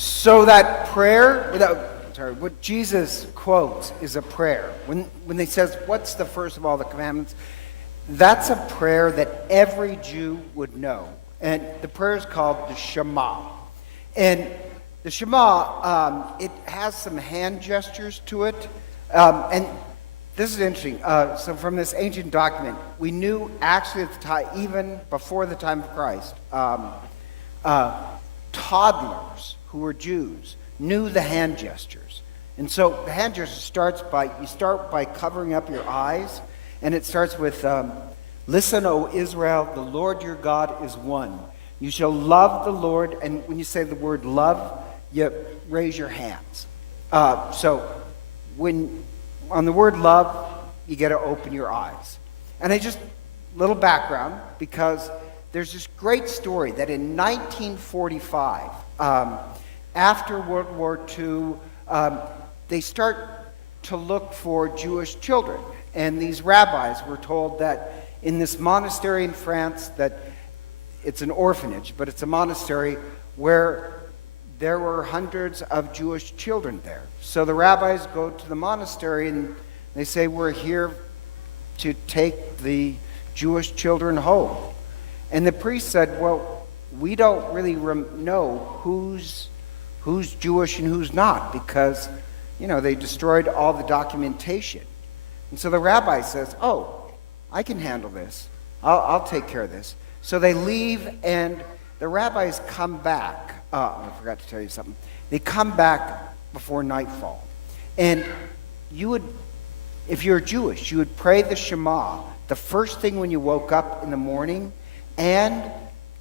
So that prayer, what Jesus quotes is a prayer. When he says, what's the first of all the commandments? That's a prayer that every Jew would know. And the prayer is called the Shema. And the Shema, it has some hand gestures to it. And this is interesting. So from this ancient document, we knew actually at the time, even before the time of Christ, toddlers who were Jews knew the hand gestures. And so the hand gesture starts by covering up your eyes, and it starts with, listen, O Israel, the Lord your God is one. You shall love the Lord, and when you say the word love, you raise your hands. So when on the word love, you got to open your eyes. And little background, because there's this great story that in 1945, after World War II, they start to look for Jewish children. And these rabbis were told that in this monastery in France, that it's an orphanage, but it's a monastery where there were hundreds of Jewish children there. So the rabbis go to the monastery and they say, we're here to take the Jewish children home. And the priest said, well, we don't really know who's Jewish and who's not, because, they destroyed all the documentation. And so the rabbi says, oh, I can handle this. I'll take care of this. So they leave, and the rabbis come back. I forgot to tell you something. They come back before nightfall. And if you're Jewish, you would pray the Shema the first thing when you woke up in the morning and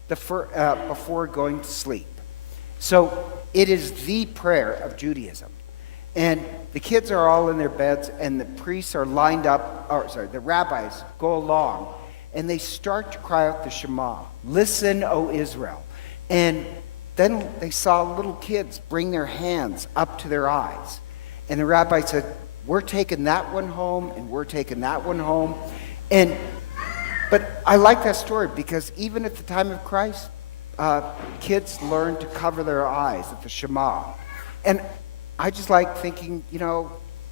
before going to sleep. So it is the prayer of Judaism. And the kids are all in their beds, and the priests are lined up, the rabbis go along, and they start to cry out the Shema. Listen, O Israel. And then they saw little kids bring their hands up to their eyes. And the rabbi said, we're taking that one home, and we're taking that one home. But I like that story because even at the time of Christ, kids learned to cover their eyes at the Shema. And I just like thinking,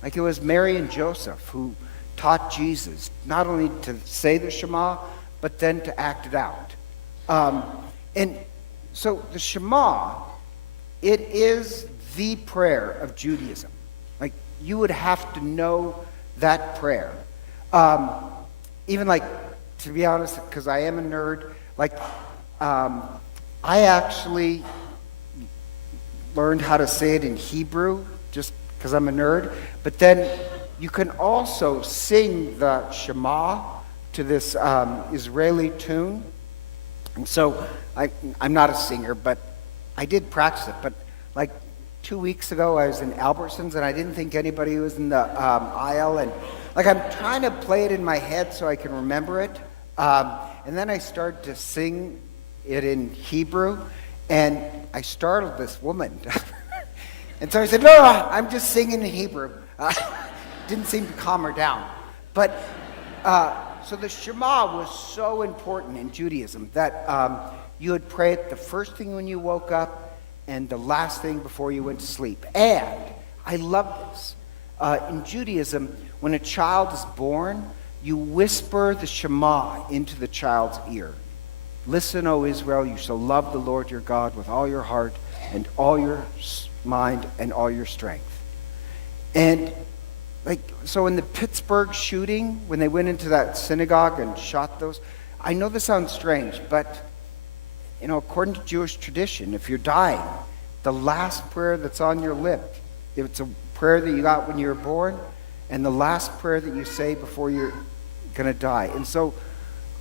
like it was Mary and Joseph who taught Jesus not only to say the Shema, but then to act it out. And so the Shema, it is the prayer of Judaism. Like, you would have to know that prayer. Even like, to be honest, because I am a nerd, I actually learned how to say it in Hebrew just because I'm a nerd. But then you can also sing the Shema to this Israeli tune. And so I'm not a singer, but I did practice it. But like 2 weeks ago, I was in Albertsons, and I didn't think anybody was in the aisle. And I'm trying to play it in my head so I can remember it. And then I started to sing it in Hebrew, and I startled this woman. And so I said, no, I'm just singing in Hebrew. Didn't seem to calm her down. But so the Shema was so important in Judaism that you would pray it the first thing when you woke up and the last thing before you went to sleep. And I love this. In Judaism, when a child is born, you whisper the Shema into the child's ear. Listen, O Israel, you shall love the Lord your God with all your heart and all your mind and all your strength. And so in the Pittsburgh shooting, when they went into that synagogue and shot those, I know this sounds strange, but according to Jewish tradition, if you're dying, the last prayer that's on your lip, if it's a prayer that you got when you were born, and the last prayer that you say before you're going to die. And so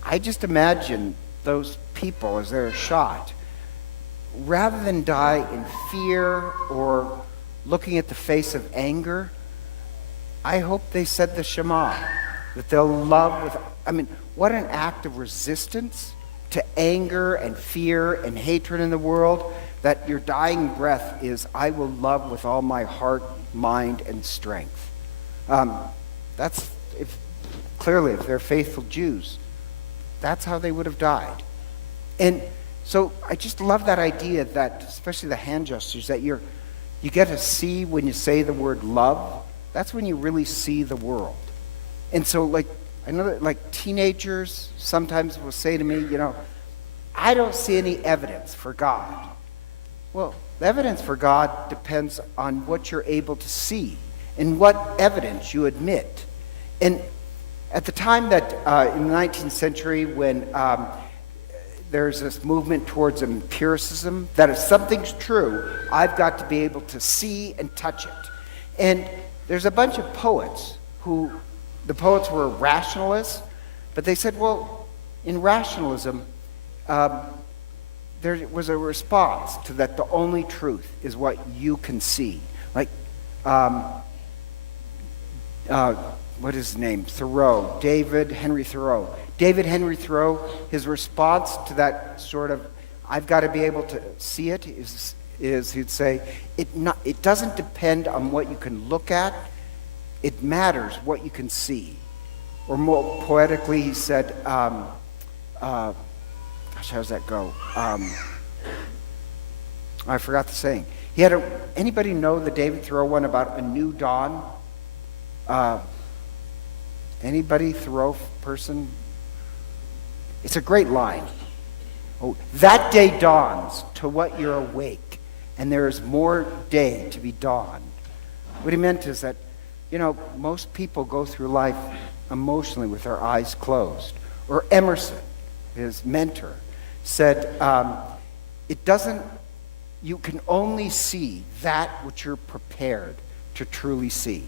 I just imagine those people as they're shot, rather than die in fear or looking at the face of anger, I hope they said the Shema, that they'll love with, what an act of resistance to anger and fear and hatred in the world, that your dying breath is, I will love with all my heart, mind, and strength. That's, if they're faithful Jews, that's how they would have died. And So I just love that idea that, especially the hand gestures, that you get to see when you say the word love. That's when you really see the world. And so, like, I know that, like, teenagers sometimes will say to me, I don't see any evidence for God. Well, the evidence for God depends on what you're able to see and what evidence you admit. And at the time that, in the 19th century, when there's this movement towards empiricism, that if something's true, I've got to be able to see and touch it. And there's a bunch of poets the poets were rationalists, but they said, well, in rationalism, there was a response to that the only truth is what you can see. Like, what is his name? Thoreau, David Henry Thoreau. David Henry Thoreau, his response to that sort of, I've got to be able to see it, is he'd say, it doesn't depend on what you can look at, it matters what you can see. Or more poetically, he said, gosh, how does that go? I forgot the saying. Anybody know the David Thoreau one about a new dawn? Anybody Thoreau person? It's a great line. Oh, that day dawns to what you're awake, and there is more day to be dawned. What he meant is that, most people go through life emotionally with their eyes closed. Or Emerson, his mentor, said, you can only see that which you're prepared to truly see.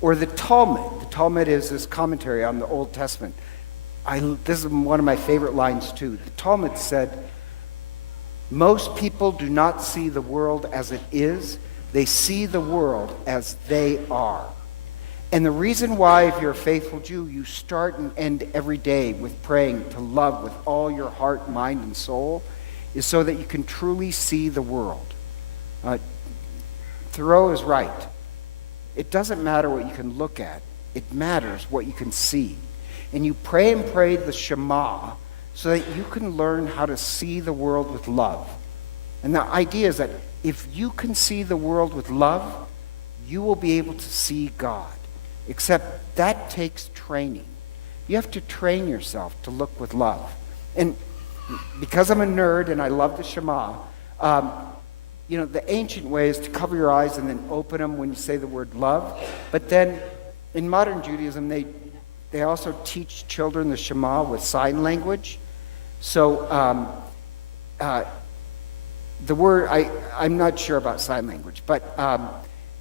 Or the Talmud is this commentary on the Old Testament. This is one of my favorite lines too. The Talmud said, most people do not see the world as it is, they see the world as they are. And the reason why, if you're a faithful Jew, you start and end every day with praying to love with all your heart, mind, and soul, is so that you can truly see the world. Thoreau is right. It doesn't matter what you can look at. It matters what you can see. And you pray and pray the Shema so that you can learn how to see the world with love. And the idea is that if you can see the world with love, you will be able to see God. Except that takes training. You have to train yourself to look with love. And because I'm a nerd and I love the Shema, the ancient way is to cover your eyes and then open them when you say the word love. But then in modern Judaism, they also teach children the Shema with sign language. So the word, I'm not sure about sign language, but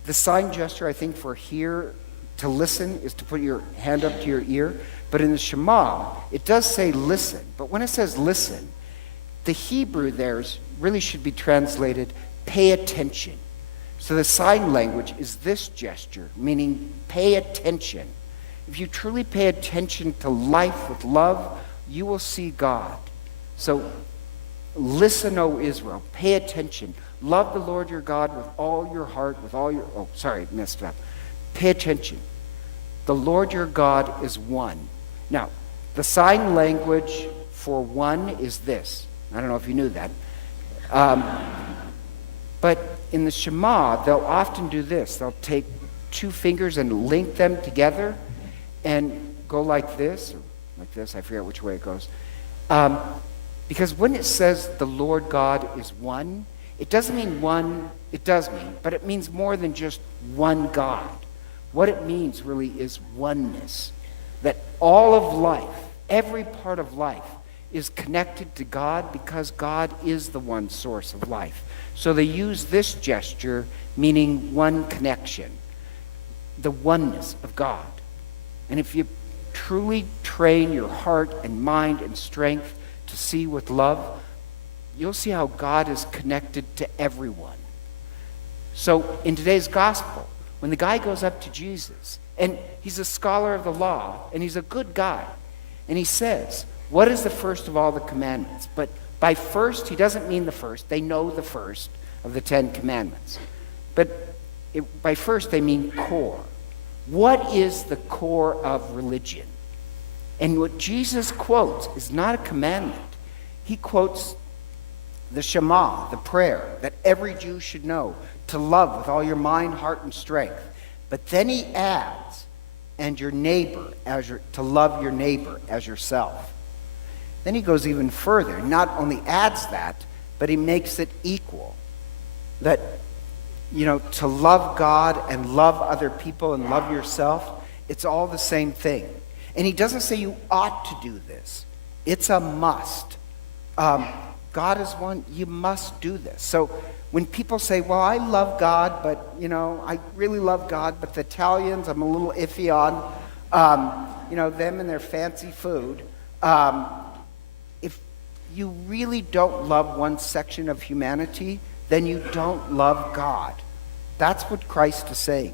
the sign gesture, I think, for here to listen is to put your hand up to your ear. But in the Shema, it does say listen. But when it says listen, the Hebrew there really should be translated pay attention. So the sign language is this gesture, meaning pay attention. If you truly pay attention to life with love, you will see God. So listen, O Israel, pay attention. Love the Lord your God with all your heart, with all your... Oh, sorry, messed up. Pay attention. The Lord your God is one. Now, the sign language for one is this. I don't know if you knew that. But in the Shema, they'll often do this. They'll take two fingers and link them together and go like this, or like this. I forget which way it goes. Because when it says the Lord God is one, it doesn't mean one. It does mean, but it means more than just one God. What it means really is oneness. That all of life, every part of life, is connected to God because God is the one source of life. So they use this gesture, meaning one connection, the oneness of God. And if you truly train your heart and mind and strength to see with love, you'll see how God is connected to everyone. So in today's gospel, when the guy goes up to Jesus, and he's a scholar of the law, and he's a good guy, and he says, what is the first of all the commandments? But by first, he doesn't mean the first. They know the first of the 10 commandments. But by first, they mean core. What is the core of religion? And what Jesus quotes is not a commandment. He quotes the Shema, the prayer that every Jew should know, to love with all your mind, heart, and strength. But then he adds, and your neighbor to love your neighbor as yourself. Then he goes even further. He not only adds that, but he makes it equal. That, to love God and love other people and love yourself, it's all the same thing. And he doesn't say you ought to do this. It's a must. God is one, you must do this. So when people say, well, I love God, but, I really love God, but the Italians, I'm a little iffy on, them and their fancy food. If you really don't love one section of humanity, then you don't love God. That's what Christ is saying.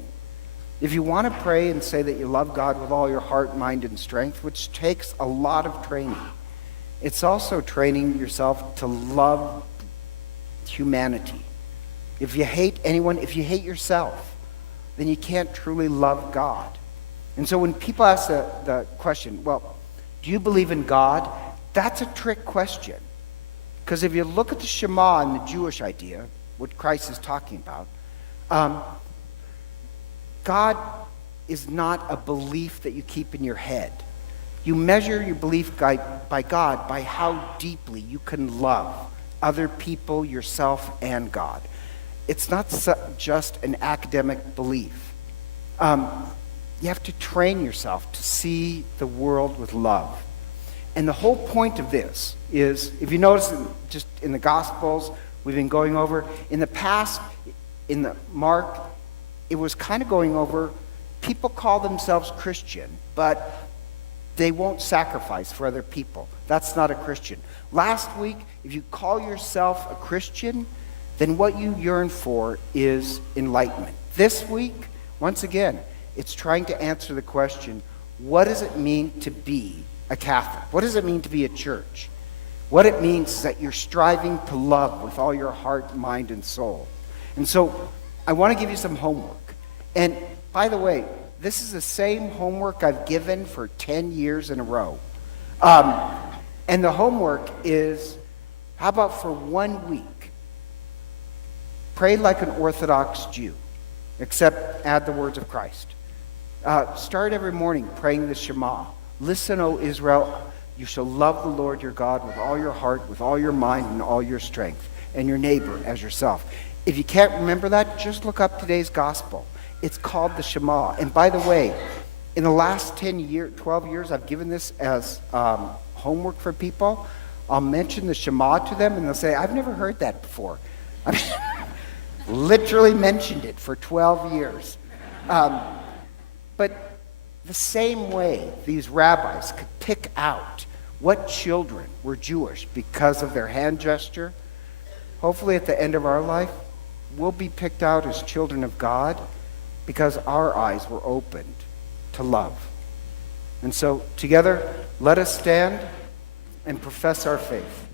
If you want to pray and say that you love God with all your heart, mind, and strength, which takes a lot of training, it's also training yourself to love humanity. If you hate anyone, if you hate yourself, then you can't truly love God. And so when people ask the question, well, do you believe in God? That's a trick question. Because if you look at the Shema and the Jewish idea, what Christ is talking about, God is not a belief that you keep in your head. You measure your belief by God by how deeply you can love other people, yourself, and God. It's not just an academic belief. You have to train yourself to see the world with love. And the whole point of this is, if you notice just in the Gospels, we've been going over, in the past, in the Mark, it was kind of going over, people call themselves Christian, but they won't sacrifice for other people. That's not a Christian. Last week, if you call yourself a Christian, then what you yearn for is enlightenment. This week, once again, it's trying to answer the question, what does it mean to be a Catholic? What does it mean to be a church? What it means is that you're striving to love with all your heart, mind, and soul. And so I want to give you some homework. And by the way, this is the same homework I've given for 10 years in a row. And the homework is, how about for 1 week, pray like an Orthodox Jew, except add the words of Christ. Start every morning praying the Shema. Listen, O Israel, you shall love the Lord your God with all your heart, with all your mind, and all your strength, and your neighbor as yourself. If you can't remember that, just look up today's gospel. It's called the Shema. And by the way, in the last 12 years, I've given this as homework for people. I'll mention the Shema to them, and they'll say, I've never heard that before. I mean, literally mentioned it for 12 years. But the same way these rabbis could pick out what children were Jewish because of their hand gesture, hopefully at the end of our life, we'll be picked out as children of God because our eyes were opened to love. And so together, let us stand and profess our faith.